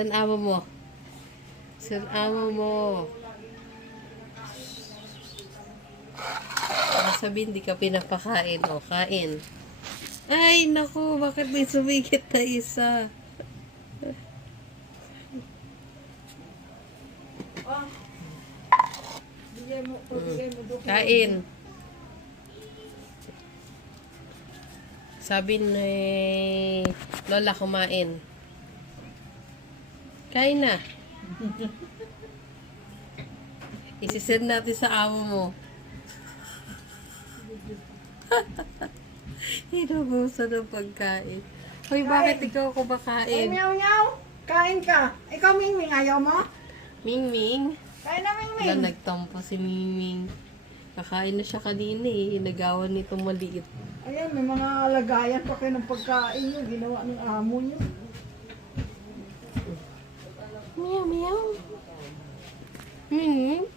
San amo mo? San amo mo? Sabihin, di ka pinapakain. O, kain. Ay, naku, bakit may sumigit na isa? Kain. Sabi ni Lola kumain. Kain na. Isisend natin sa amo mo. Hinabusan ng pagkain. Hoy, bakit ikaw kumakain? Meow meow, kain ka. Ikaw Mingming, ayaw mo? Mingming. Kain na Wala, Mingming. nagtampo si Mingming. Kakain na siya kanina eh. Nagawan nito maliit. Ayan, may mga lagayan pa kayo ng pagkain nyo. Ginawa ng amo nyo. Meow, meow. Mingming.